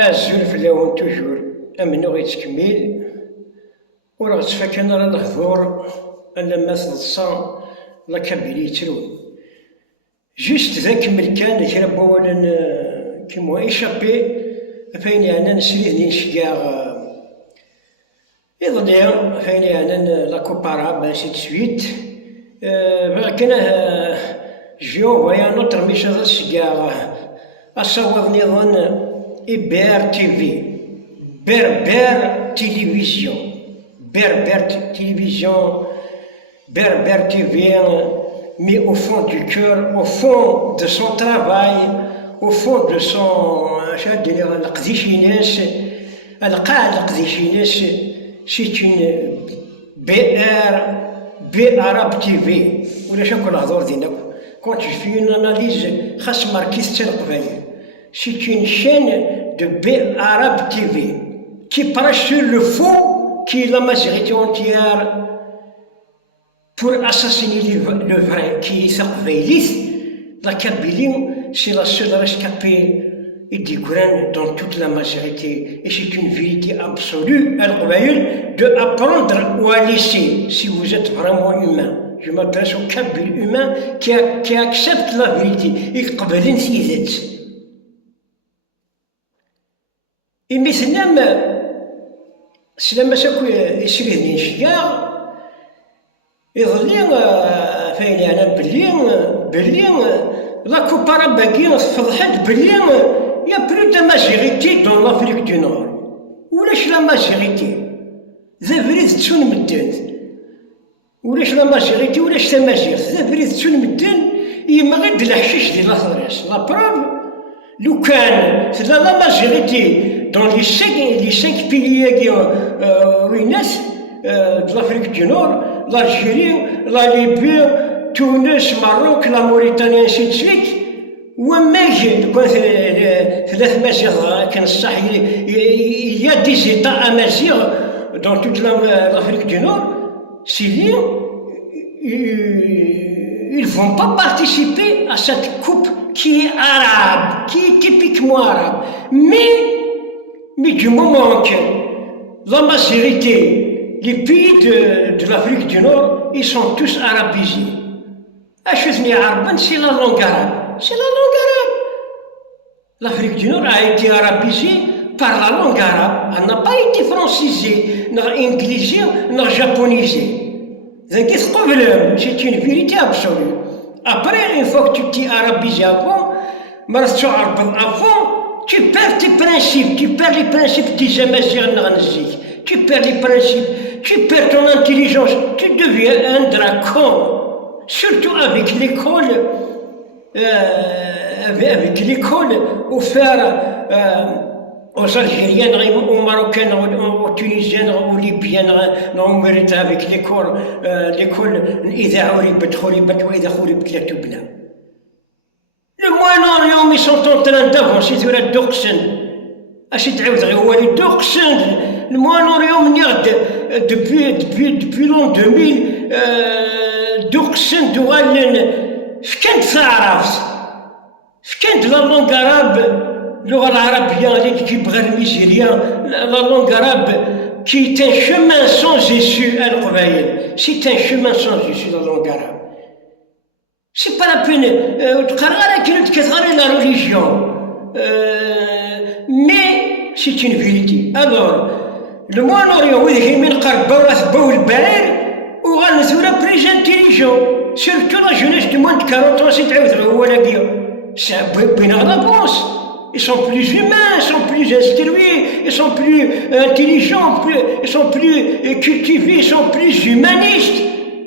Azul fell-awen toujours, amennuɣ yettkemmil, ur ɣ-ttfakan ara lehdur alamma teḍsa la Kabylie yettrun. Juste d akemmel kan kra n wawalen qui m'ont échappé, ayen yeɛnan srid-nni nceggeɛ iḍelli, ayen yeɛnan la Coupe arabe, ainsi de suite. Bɣiɣ kan je vais envoyer un autre message ad ceggeɛ asawaḍ-nniḍen IBR TV, Berber Télévision, Berber Télévision, Berber TV, mais au fond du cœur, au fond de son travail, au fond de son القديشيناس القاع القديشيناس. C'est une B Arabe TV. ولا شكون الهضور ديالك quand tu fais une analyse خاص ماركيز حتى القبايل. C'est une chaîne de B Arabe TV qui prêche sur le faux qui est la majorité entière pour assassiner le vrai qui est Saqbaylit. La Kabylie, c'est la seule rescapée et des graines dans toute la majorité. Et c'est une vérité absolue, Al-Qabaïl, de apprendre ou à laisser si vous êtes vraiment humain. Je m'adresse au Kabyle humain qui accepte la vérité. Et Qabaïlin s'y et مثلا سلام ساكو يسريني نشجع يظلي فاين انا بلي لا كوب arabe باقي فضحت بلي يا بلو دا ماجوريتي دون لافريك دو نور. ولاش لا ماجوريتي ذا فريد تسون مدن، ولاش لا ماجوريتي ولاش تماجير ذا فريد تسون مدن يما غير الحشيش ديال لاصريس. لا بروف لو كان لا ماجوريتي dans les cinq piliers de l'Afrique du Nord, l'Algérie, la Libye, Tunis, Maroc, la Mauritanie, ainsi de suite. Il y a des États amazirs dans toute l'Afrique du Nord. Syriens, ils ne vont pas participer à cette coupe qui est arabe, qui est typiquement arabe. Mais du moment que la majorité, les pays de l'Afrique du Nord, ils sont tous arabisés. C'est la langue arabe. C'est la langue arabe. L'Afrique du Nord a été arabisée par la langue arabe. Elle n'a pas été francisée, ni anglisée, ni japonisée. C'est une vérité absolue. Après, une fois que tu t'es arabisé avant, tu perds tes principes, tu perds les principes des Amazirs, tu perds les principes, tu perds ton intelligence, tu deviens un dracon. Surtout avec l'école offerte aux Algériens, aux Marocains, aux Tunisiens, aux Libyens, aux Mauritaniens, avec l'école إذا خربت وإذا خربت لا تبنى. Le Moyen-Orient, ils sont en train d'avancer sur la Doxen. Le Moyen-Orient, depuis l'an 2000, Doxen doualen, فكانت تعرف فكانت la langue arabe, اللغة العربية qui بغى الميزيريان, la langue arabe qui est un chemin sans issue à l'Qbaïl. C'est un chemin sans issue, la langue arabe. C'est pas la peine de la religion, mais c'est une vérité. Alors, le Moyen-Orient, plus intelligent, surtout la jeunesse du moins de 40 ans, c'est un avance. Ils sont plus humains, ils sont plus instruits, ils sont plus intelligents, ils sont plus cultivés, ils sont plus humanistes.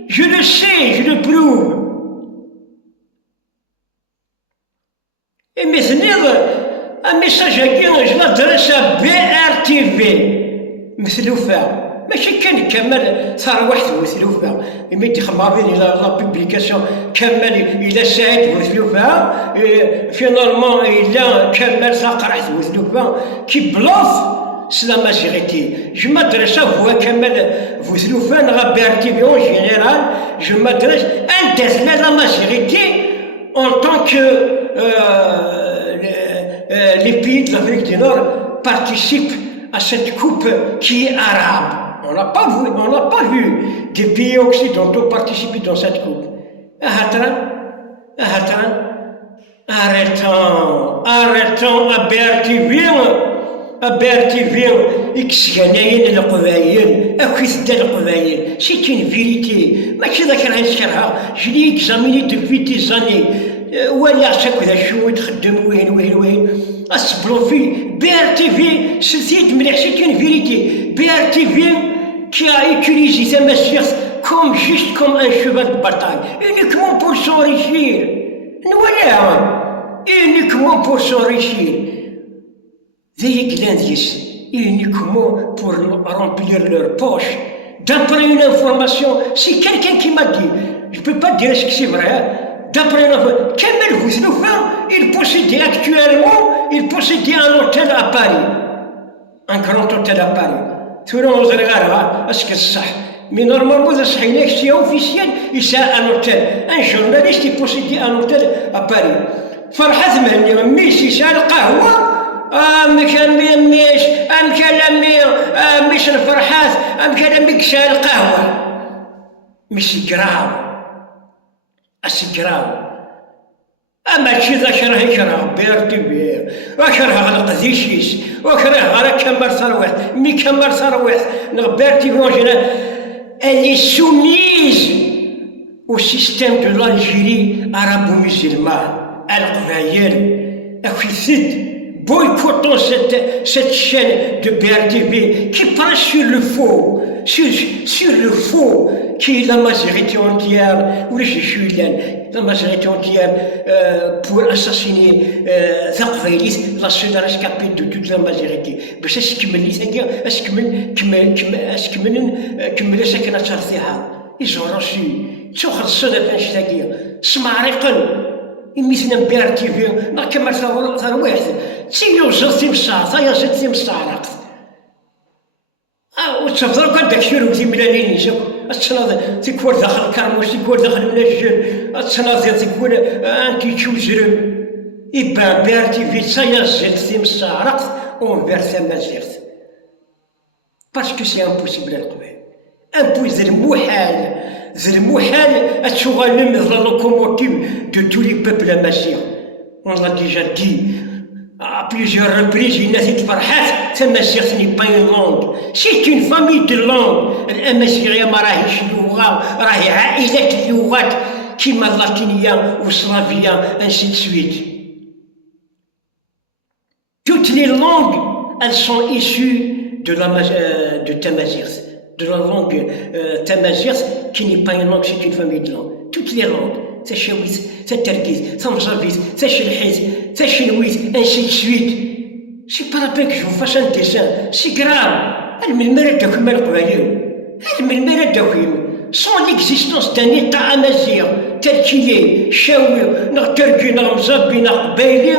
Je le sais, je le prouve. Et maintenant, un message je l'adresse à BRTV. مثلوفة ماشي كان كمال صار واحد مثلوفة إما تخمامين إلى لا بوبليكاسيون كمال إلى سعيد مثلوفة فينالمون إلى كمال ساقرح مثلوفة كي بلوف c'est la majorité. Je m'adresse à vous, Kamal, vous à BRTV en général, je m'adresse à la majorité en tant que les pays de l'Afrique du Nord participe à cette coupe qui est arabe. On n'a pas vu des pays occidentaux participer dans cette coupe. Arrêtons à Bertiville, X-Ganayen القبائل, أكيد القبائل. C'est une vérité. ماشي ذاك راه نشرها. Je l'ai examiné depuis des années. ولا عشاك ذا شو تخدم وين. أصبلوفي Bertiville, c'est مليح, c'est une vérité. Bertiville qui a utilisé sa machine juste comme un cheval de bataille, uniquement pour s'enrichir. Uniquement pour s'enrichir. Uniquement pour remplir leur poche. D'après une information, c'est quelqu'un qui m'a dit, je ne peux pas dire ce que c'est vrai, d'après une information, Kamel Bouzloufa, il possédait actuellement un hôtel à Paris. Un grand hôtel à Paris. Est-ce que c'est ça? Mais normalement, c'est officiel, il a un hôtel. Un journaliste, il possédait un hôtel à Paris. فرحت مهني ميسي شال قهوة مش الفرحات مش شال قهوة مش جراو أما شي ذا شراه بير وشراه على قديشيس وشراه على كمر ثروات نغبرتي بوجنا elle est soumise au système de l'Algérie arabo-musulmane. Al-Qbaïl, boycottons cette chaîne de BRTV qui passe sur le faux, qui est la majorité entière, la majorité entière pour assassiner Zaqbailis, la seule rescapée de toute la majorité. Mais c'est ce qui me dit, ils ont reçu, مثل BRTV ما كما ثروات تيوجد تيمصارق وتفضلوا كان داك الشيء روزي ملالين شوف التناض تيكون داخل الكرموش تيكون داخل المنجل التناض تيكون انتي تشوزر يبان BRTV تيوجد تيمصارق اونفير تمازيغت باسكو سي امبوسيبل القبائل imposer le محال à تغلم la locomotive de tous les peuples amazirs. On l'a déjà dit à plusieurs reprises, il n'a pas فرحات تمازيغ n'est pas une langue, c'est une famille de langues. الأمازيغية ما راهيش لغة, راهي عائلة اللغات كيما اللاتينية والسلافية ainsi de suite. Toutes les langues, elles sont issues de Tamazight. De la langue tamazight qui n'est pas une langue, c'est une famille de langues. Toutes les langues, c'est chawis, c'est tergiz, c'est mjavis, c'est chilhiz, c'est chinois, ainsi de suite. C'est pas la peine que je vous fasse un dessin, c'est grave. Sans l'existence d'un État amazigh tel qu'il est, chaoui, tergi, mzabi, qbaili,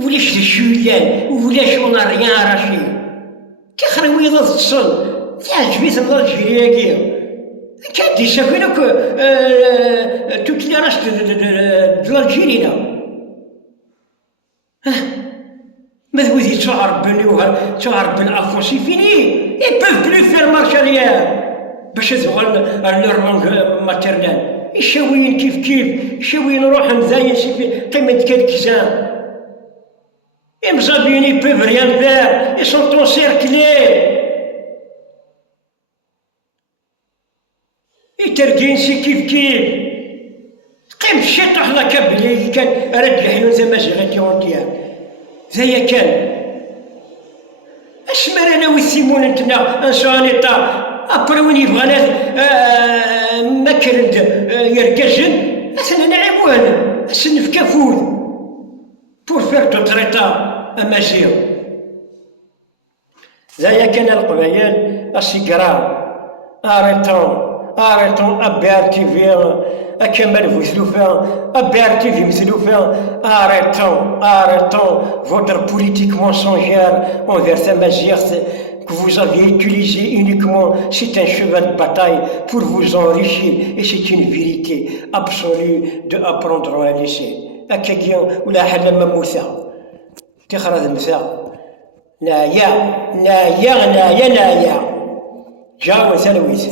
ou les chulien, ou les on n'a rien arraché. Qu'est-ce que c'est تعجبيت الألجيرية كيا كان يسافروا toutes les races de l'Algérie là. Mais vous dites تعرب بالعفو c'est fini. Ils peuvent plus faire marche arrière باش يزغوا leur langue maternelle. يشاويين كيف يشاويين روحهم زاين قيمة كالكزان. Ils ne peuvent rien faire, ils sont encerclés. يترقين سي كيف قيم الشيطح لا كابلي كان رد الحيون زي ما جغيتي ونتيا زي كان اش مرينا ويسيمون انتنا انسانيتا ابري وين يبغى ما كرد يركجن اسنا نعيبوه اسنا في كافود بور فير دو تريتا امازيغ زي كان القبايل السيكرا Arrêtons à BRTV, à Kamel Bouzloufa, à BRTV Mzloufa, arrêtons votre politique mensongère envers Tamazight que vous avez utilisé uniquement, c'est un cheval de bataille pour vous enrichir et c'est une vérité absolue de apprendre à laisser. Akagian ou la halama moussa. Tekhrad moussa. نايا نايا نايا نايا جاو سلويس